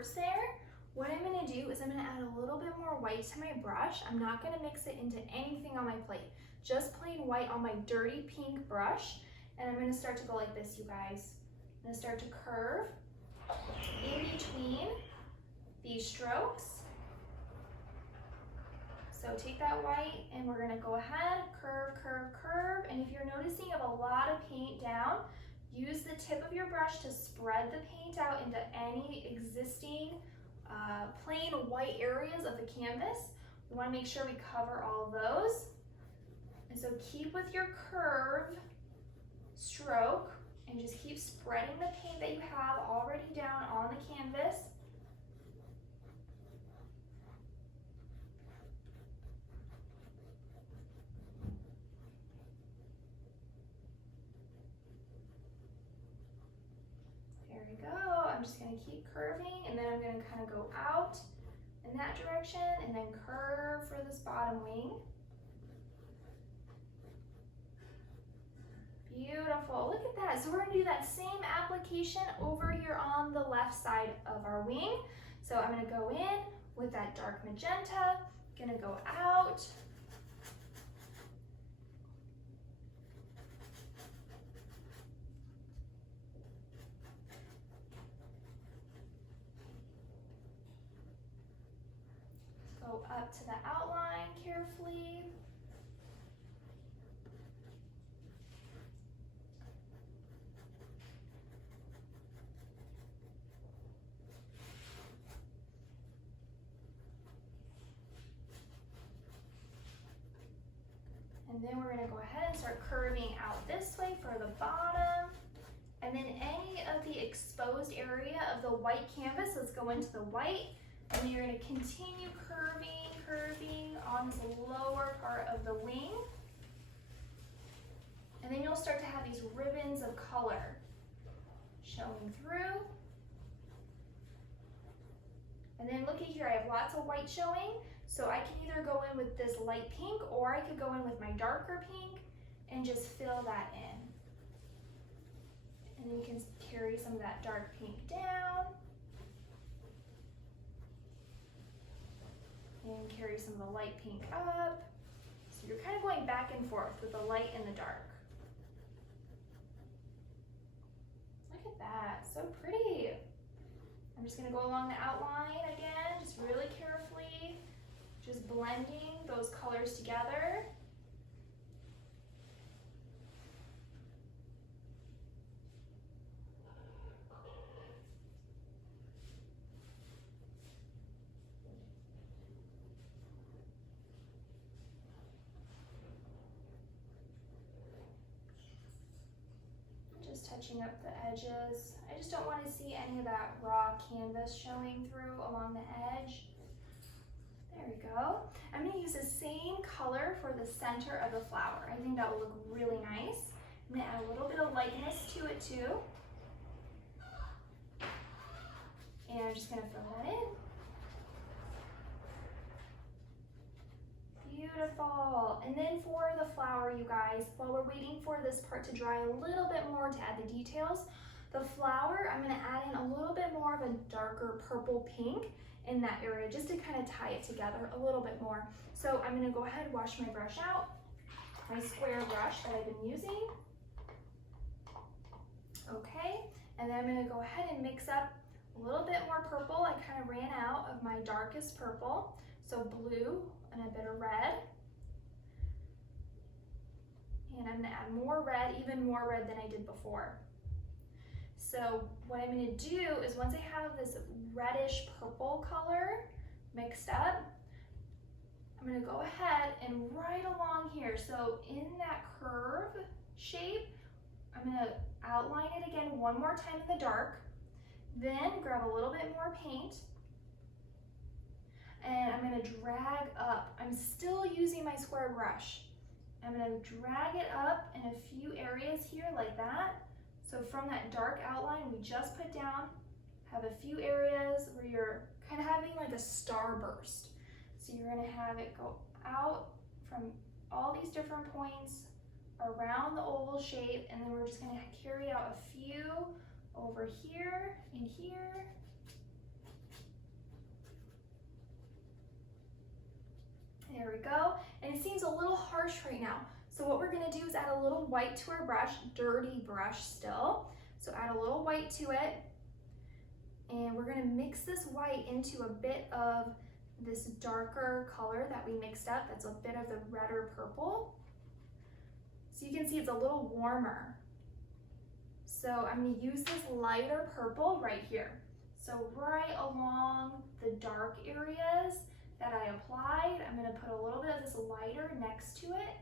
curves there. What I'm gonna do is I'm gonna add a little bit more white to my brush. I'm not gonna mix it into anything on my plate, just plain white on my dirty pink brush. And I'm gonna start to go like this, you guys. I'm gonna start to curve in between these strokes. So take that white and we're gonna go ahead, curve, curve, curve. And if you're noticing you have a lot of paint down, use the tip of your brush to spread the paint out into any existing plain white areas of the canvas. We wanna make sure we cover all of those. And so keep with your curve stroke and just keep spreading the paint that you have already down on the canvas. There we go. I'm just going to keep curving, and then I'm going to kind of go out in that direction and then curve for this bottom wing. Beautiful, look at that. So we're gonna do that same application over here on the left side of our wing. So I'm gonna go in with that dark magenta, gonna go out. Go up to the outline carefully. And then we're gonna go ahead and start curving out this way for the bottom. And then any of the exposed area of the white canvas, let's go into the white. And then you're gonna continue curving, curving on this lower part of the wing. And then you'll start to have these ribbons of color showing through. And then looky here, I have lots of white showing. So I can either go in with this light pink or I could go in with my darker pink and just fill that in. And then you can carry some of that dark pink down. And carry some of the light pink up. So you're kind of going back and forth with the light and the dark. Look at that, so pretty. I'm just gonna go along the outline again, just really carefully. Just blending those colors together. Just touching up the edges. I just don't want to see any of that raw canvas showing through along the edge. There we go. I'm going to use the same color for the center of the flower. I think that will look really nice. I'm going to add a little bit of lightness to it too. And I'm just going to fill that in. Beautiful. And then for the flower, you guys, while we're waiting for this part to dry a little bit more to add the details, the flower, I'm going to add in a little bit more of a darker purple pink in that area just to kind of tie it together a little bit more. So I'm going to go ahead and wash my brush out, my square brush that I've been using. Okay, and then I'm going to go ahead and mix up a little bit more purple. I kind of ran out of my darkest purple, so blue and a bit of red. And I'm going to add more red, even more red than I did before. So what I'm going to do is once I have this reddish purple color mixed up, I'm going to go ahead and right along here, so in that curve shape, I'm going to outline it again one more time in the dark, then grab a little bit more paint, and I'm going to drag up. I'm still using my square brush. I'm going to drag it up in a few areas here like that. So from that dark outline we just put down, have a few areas where you're kind of having like a starburst. So you're going to have it go out from all these different points around the oval shape, and then we're just going to carry out a few over here and here. we go. And it seems a little harsh right now. So what we're gonna do is add a little white to our brush, dirty brush still. So add a little white to it. And we're gonna mix this white into a bit of this darker color that we mixed up. That's a bit of the redder purple. So you can see it's a little warmer. So I'm gonna use this lighter purple right here. So right along the dark areas that I applied, I'm gonna put a little bit of this lighter next to it.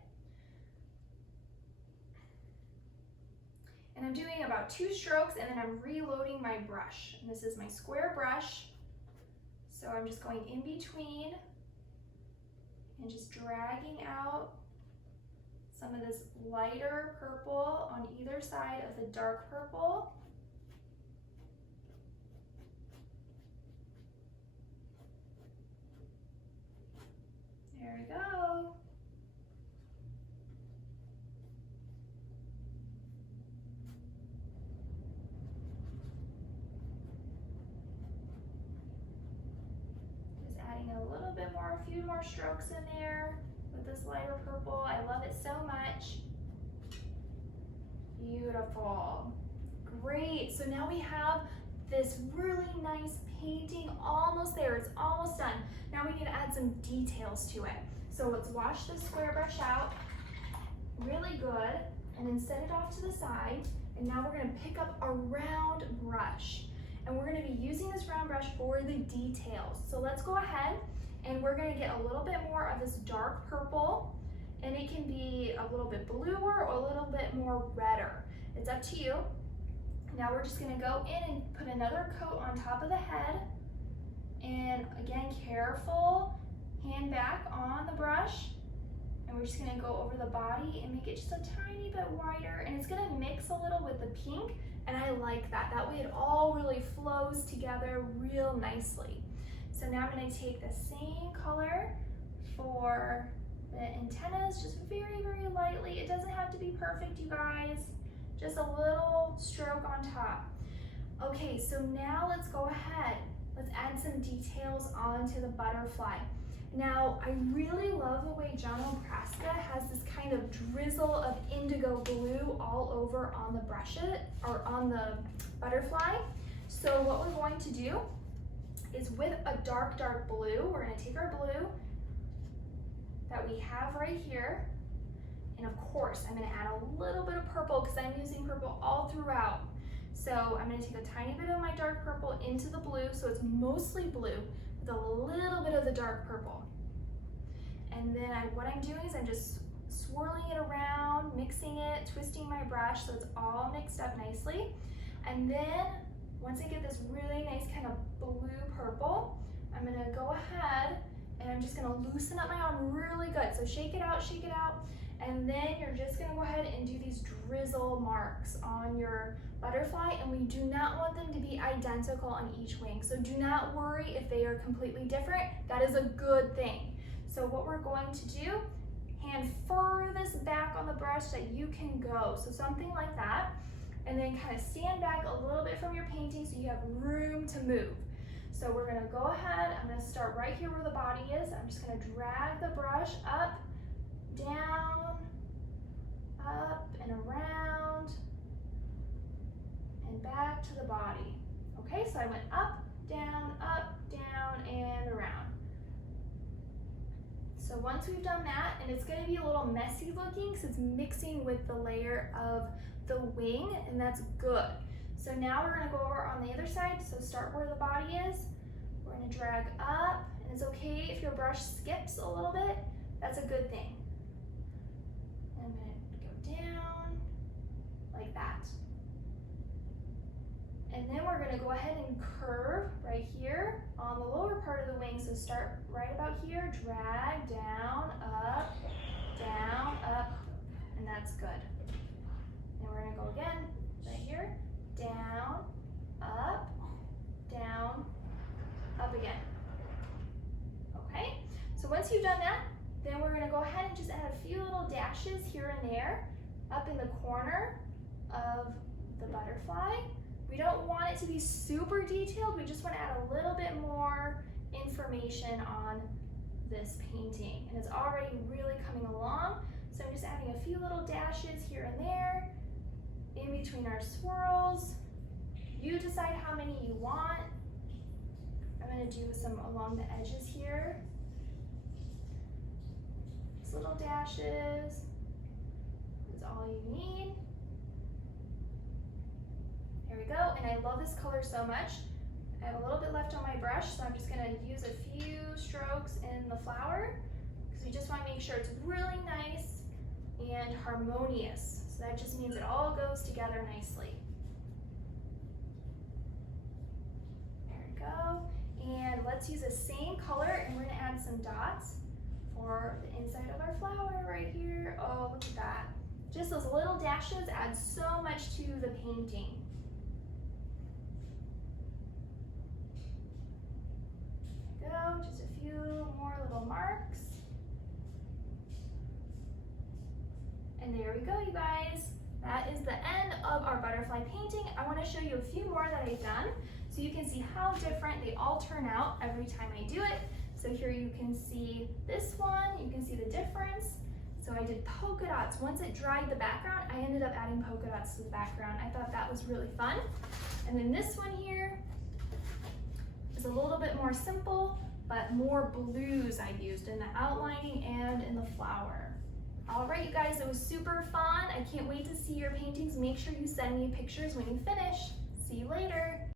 And I'm doing about 2 strokes and then I'm reloading my brush. And this is my square brush. So I'm just going in between and just dragging out some of this lighter purple on either side of the dark purple. There we go. Just adding a little bit more, a few more strokes in there with this lighter purple. I love it so much. Beautiful. Great. So now we have this really nice painting almost there. It's almost done. Now we need to add some details to it. So let's wash this square brush out really good and then set it off to the side. And now we're going to pick up a round brush. And we're going to be using this round brush for the details. So let's go ahead and we're going to get a little bit more of this dark purple. And it can be a little bit bluer or a little bit more redder. It's up to you. Now we're just gonna go in and put another coat on top of the head. And again, careful, hand back on the brush. And we're just gonna go over the body and make it just a tiny bit wider. And it's gonna mix a little with the pink. And I like that. That way it all really flows together real nicely. So now I'm gonna take the same color for the antennas, just very, very lightly. It doesn't have to be perfect, you guys. Just a little stroke on top. Okay, so now let's go ahead. Let's add some details onto the butterfly. Now, I really love the way John Nebraska has this kind of drizzle of indigo blue all over on the brush or on the butterfly. So what we're going to do is with a dark, dark blue, we're gonna take our blue that we have right here. And of course, I'm gonna add a little bit of purple because I'm using purple all throughout. So I'm gonna take a tiny bit of my dark purple into the blue, so it's mostly blue with a little bit of the dark purple. And then what I'm doing is I'm just swirling it around, mixing it, twisting my brush so it's all mixed up nicely. And then once I get this really nice kind of blue purple, I'm gonna go ahead and I'm just gonna loosen up my arm really good. So shake it out, and then you're just gonna go ahead and do these drizzle marks on your butterfly, and we do not want them to be identical on each wing. So do not worry if they are completely different. That is a good thing. So what we're going to do, hand furthest back on the brush that you can go. So something like that, and then kind of stand back a little bit from your painting so you have room to move. So we're gonna go ahead, I'm gonna start right here where the body is. I'm just gonna drag the brush up, down, up and around, and back to the body. Okay, so I went up, down, and around. So once we've done that, and it's gonna be a little messy looking because it's mixing with the layer of the wing, and that's good. So now we're gonna go over on the other side. So start where the body is. We're gonna drag up, and it's okay if your brush skips a little bit. That's a good thing. And I'm gonna go down like that. And then we're gonna go ahead and curve right here on the lower part of the wing. So start right about here, drag down, up, and that's good. And we're gonna go again, right here, down, up again. Okay, so once you've done that, then we're gonna go ahead and just add a few little dashes here and there up in the corner of the butterfly. We don't want it to be super detailed, we just want to add a little bit more information on this painting, and it's already really coming along. So I'm just adding a few little dashes here and there in between our swirls. You decide how many you want. I'm going to do some along the edges here. Just little dashes is all you need. There we go, and I love this color so much. I have a little bit left on my brush, so I'm just going to use a few strokes in the flower because we just want to make sure it's really nice and harmonious. So that just means it all goes together nicely. There we go. And let's use the same color, and we're going to add some dots for the inside of our flower right here. Oh, look at that. Just those little dashes add so much to the painting. There we go, just a few more little marks. And there we go, you guys. That is the end of our butterfly painting. I want to show you a few more that I've done so you can see how different they all turn out every time I do it. So here you can see this one, you can see the difference. So I did polka dots. Once it dried the background, I ended up adding polka dots to the background. I thought that was really fun. And then this one here is a little bit more simple, but more blues I used in the outlining and in the flower. All right, you guys, it was super fun. I can't wait to see your paintings. Make sure you send me pictures when you finish. See you later.